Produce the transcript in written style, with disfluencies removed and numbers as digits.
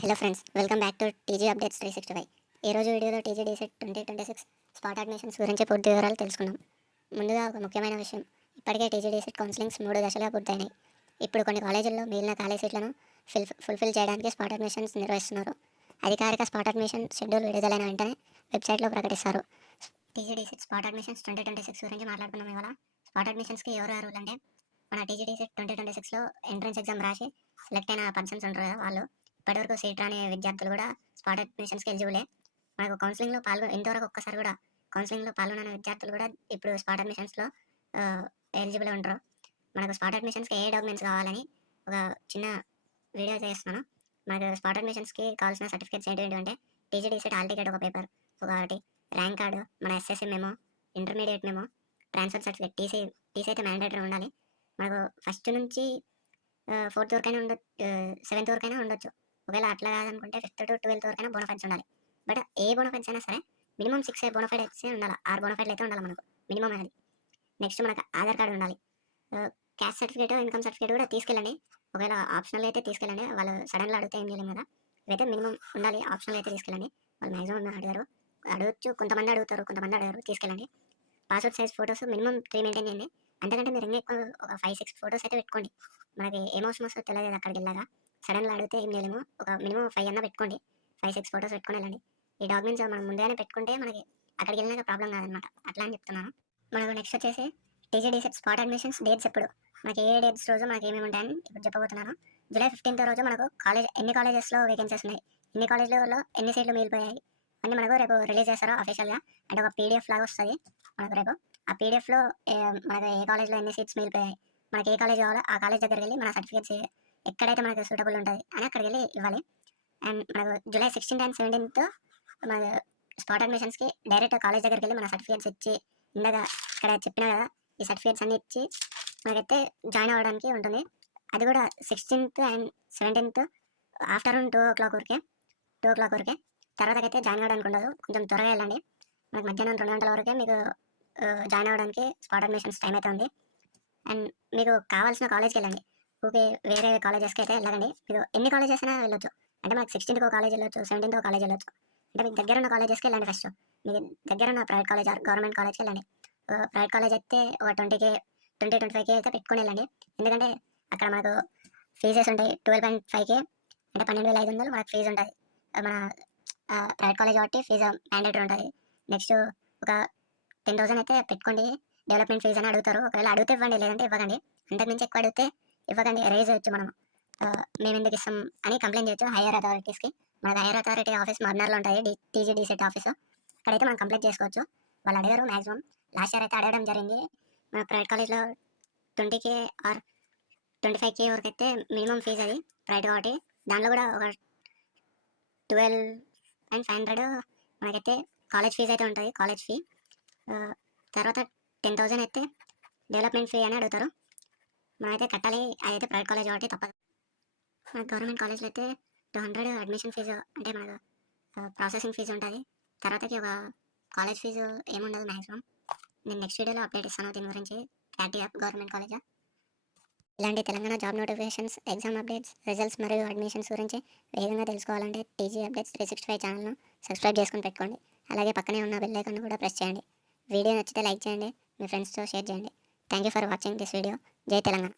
Hello friends, welcome back to TG updates 365. ఈ రోజు వీడియోలో టీజీ డీసెట్ 2026 స్పాట్ అడ్మిషన్స్ గురించి పూర్తి వివరాలు తెలుసుకుందాం. ముందుగా ఒక ముఖ్యమైన విషయం, ఇప్పటికే టీజీ డీసెట్ కౌన్సిలింగ్స్ 3 దశలుగా పూర్తయినాయి. ఇప్పుడు కొన్ని కాలేజీల్లో మిగిలిన ఖాళీ సీట్లను ఫుల్ఫిల్ చేయడానికి స్పాట్ అడ్మిషన్స్ నిర్వహిస్తున్నారు. అధికారిక స్పాట్ అడ్మిషన్ షెడ్యూల్ విడుదలైన వెంటనే వెబ్సైట్లో ప్రకటిస్తారు. టీజీ డీసెట్ స్పాట్ అడ్మిషన్స్ 2026 గురించి మాట్లాడుకున్నాం. ఇవాళ స్పాట్ అడ్మిషన్స్కి ఎవరు అర్హులు అంటే, మన టీజీ డీసెట్ 2026లో ఎంట్రన్స్ ఎగ్జామ్ రాసి సెలెక్ట్ అయిన పర్సన్స్ ఉంటారు కదా, వాళ్ళు ఇప్పటివరకు సీట్ రాని విద్యార్థులు కూడా స్పాట్ అడ్మిషన్స్కి ఎలిజిబులే. మనకు కౌన్సిలింగ్లో ఇంతవరకు ఒక్కసారి కూడా కౌన్సిలింగ్లో పాల్గొన్న విద్యార్థులు కూడా ఇప్పుడు స్పాట్ అడ్మిషన్స్లో ఎలిజిబుల్ ఉంటారు. మనకు స్పాట్ అడ్మిషన్స్కి ఏ డాక్యుమెంట్స్ కావాలని ఒక చిన్న వీడియో చేస్తున్నాను. మనకు స్పాట్ అడ్మిషన్స్కి కావాల్సిన సర్టిఫికేట్స్ ఏంటంటే, టీజీడీసీట్ హాల్ టికెట్ ఒక పేపర్, ఒకటి ర్యాంక్ కార్డు, మన SSC memo, intermediate memo, transfer certificate, TC అయితే మ్యాండేటరీ ఉండాలి. మనకు ఫస్ట్ నుంచి 4th వరకైనా ఉండొచ్చు, 7th వరకైనా ఉండొచ్చు. ఒకవేళ అట్లా కాదనుకుంటే 5th to 12th వరకైనా బోనఫైడ్స్ ఉండాలి. బట్ ఏ బోనఫైడ్స్ అయినా సరే మినిమం 6 బోనఫైడ్ అయితే ఉండాలి. 6 బోనఫైడ్లు అయితే ఉండాలి మనకు మినిమం అది. నెక్స్ట్ మనకు ఆధార్ కార్డు ఉండాలి. క్యాస్ట్ సర్టిఫికేట్, ఇన్కమ్ సర్టిఫికేట్ కూడా తీసుకెళ్ళండి. ఒకవేళ ఆప్షనల్ అయితే తీసుకెళ్ళండి, వాళ్ళు సడన్గా అడిగితే ఏం చేయలేం కదా. ఇవైతే మినిమం ఉండాలి. ఆప్షనల్ అయితే తీసుకెళ్ళండి, వాళ్ళు మ్యాక్సిమం అడగచ్చు. కొంతమంది అడుగుతారు, కొంతమంది అడగారు. తీసుకెళ్ళండి. Passport size photos minimum 3 maintain చేయండి. అంతకంటే మీరు ఇంకా ఎక్కువ ఒక 5-6 ఫొటోస్ అయితే పెట్టుకోండి. మనకి ఏమవసరం వస్తుందో తెలియదు అక్కడికి వెళ్ళాక. సడన్గా అడిగితే ఏం చేయలేము. ఒక మినిమం 5 అన్న పెట్టుకోండి. 5-6 ఫొటోస్ పెట్టుకొని వెళ్ళండి. ఈ డాక్యుమెంట్స్ మనం ముందుగానే పెట్టుకుంటే మనకి అక్కడికి వెళ్ళినాక ప్రాబ్లం కాదనమాట. అట్లా అని చెప్తున్నాను. మనకు నెక్స్ట్ వచ్చేసి టీజీడీసెట్ స్పాట్ అడ్మిషన్స్ డేట్స్ ఎప్పుడు, మనకి ఏ డేట్స్ రోజు మనకి ఏమేమి ఉంటాయని ఇప్పుడు చెప్పబోతున్నాను. జూలై 15th రోజు మనకు ఎన్ని కాలేజెస్లో వేకెన్సీస్ ఉన్నాయి, ఎన్ని కాలేజీలలో ఎన్ని సీట్లు మిగిలిపోయాయి అన్నీ మనకు రేపు రిలీజ్ చేస్తారు అఫీషియల్గా. అంటే ఒక పీడిఎఫ్ లాగా వస్తుంది మనకు రేపు. ఆ పీడిఎఫ్లో మనకు ఏ కాలేజ్లో ఎన్ని సీట్స్ మిగిలిపోయాయి, మనకి ఏ కాలేజ్ కావాలో ఆ కాలేజ్ దగ్గరికి వెళ్ళి మన సర్టిఫికేట్స్ ఎక్కడైతే మనకు సూటబుల్ ఉంటుంది అని అక్కడికి వెళ్ళి ఇవ్వాలి. అండ్ మనకు జూలై 16th and 17th మన స్పాట్ అడ్మిషన్స్కి డైరెక్ట్ కాలేజ్ దగ్గరికి వెళ్ళి మన సర్టిఫికేట్స్ ఇచ్చి, ఇందాక ఇక్కడ చెప్పినా కదా, ఈ సర్టిఫికేట్స్ అన్ని ఇచ్చి మనకైతే జాయిన్ అవ్వడానికి ఉంటుంది. అది కూడా 16th and 17th afternoon 2 o'clock వరకే. తర్వాతకైతే జాయిన్ అవ్వడానికి ఉండదు. కొంచెం త్వరగా వెళ్ళండి. మనకు మధ్యాహ్నం 2 గంటల వరకే మీకు జాయిన్ అవ్వడానికి స్పాట్ అడ్మిషన్స్ టైం అయితే ఉంది. అండ్ మీకు కావాల్సిన కాలేజ్కి వెళ్ళండి. ఓకే, వేరే కాలేజెస్కి అయితే వెళ్ళండి. మీరు ఎన్ని కాలేజెస్ అయినా వెళ్ళొచ్చు. అంటే మనకు 16th ఒక కాలేజ్ వెళ్ళొచ్చు, 17th ఒక కాలేజ్ వెళ్ళొచ్చు. అంటే మీకు దగ్గర ఉన్న కాలేజెస్కి వెళ్ళండి. ఫస్ట్ మీకు దగ్గర ఉన్న ప్రైవేట్ కాలేజ్ ఆర్ గవర్నమెంట్ కాలేజ్కి వెళ్ళండి. ప్రైవేట్ కాలేజ్ అయితే ఒక 20,000-25,000 అయితే పెట్టుకొని వెళ్ళండి. ఎందుకంటే అక్కడ మనకు ఫీజెస్ ఉంటాయి. 12.5K అంటే 12,500 మనకు ఫీజు ఉంటుంది. మన ప్రైవేట్ కాలేజ్ కాబట్టి ఫీజు మ్యాండేటరీ ఉంటుంది. నెక్స్ట్ ఒక 10,000 అయితే పెట్టుకోండి. డెవలప్మెంట్ ఫీజు అని అడుగుతారు. ఒకవేళ అడిగితే ఇవ్వండి, లేదంటే ఇవ్వకండి. అంతకుమించి ఎక్కువ అడిగితే ఇవ్వకండి, రేజ్ చేయొచ్చు మనం. మేము ఎందుకు ఇస్తాం అని కంప్లైంట్ చేయొచ్చు హైయర్ అథారిటీస్కి. మనది హైయర్ అథారిటీ ఆఫీస్ మర్నార్లో ఉంటుంది, టీజీడీసెట్ ఆఫీసు. అక్కడైతే మనం కంప్లైంట్ చేసుకోవచ్చు. వాళ్ళు అడిగారు మ్యాక్సిమం. లాస్ట్ ఇయర్ అయితే అడగడం జరిగింది. మన ప్రైవేట్ కాలేజ్లో 20K ఆర్ 25K వరకు అయితే మినిమం ఫీజు అది, ప్రైవేట్ కాబట్టి. దాంట్లో కూడా ఒక 12,500 మనకైతే కాలేజ్ ఫీజు అయితే ఉంటుంది, కాలేజ్ ఫీ. తర్వాత 10,000 అయితే డెవలప్మెంట్ ఫీ అని అడుగుతారు, మనమైతే కట్టాలి. అదైతే ప్రైవేట్ కాలేజ్ కాబట్టి తప్పదు. మన గవర్నమెంట్ కాలేజ్లో అయితే 200 అడ్మిషన్ ఫీజు, అంటే మనకు ప్రాసెసింగ్ ఫీజు ఉంటుంది. తర్వాతకి ఒక కాలేజ్ ఫీజు ఏముండదు మ్యాక్సిమం. నేను నెక్స్ట్ వీడియోలో అప్డేట్ ఇస్తాను దీని గురించి, క్యాటీ యాప్ గవర్నమెంట్ కాలేజా. ఇలాంటి Telangana job notifications, exam updates, results మరియు అడ్మిషన్స్ గురించి వేగంగా తెలుసుకోవాలంటే టీజీ అప్డేట్స్ 365 ఛానల్ను సబ్స్క్రైబ్ చేసుకుని పెట్టుకోండి. అలాగే పక్కనే ఉన్న బెల్ ఐకాన్ కూడా ప్రెస్ చేయండి. వీడియో నచ్చితే లైక్ చేయండి, మీ ఫ్రెండ్స్తో షేర్ చేయండి. Thank you for watching this video. జై తెలంగాణ.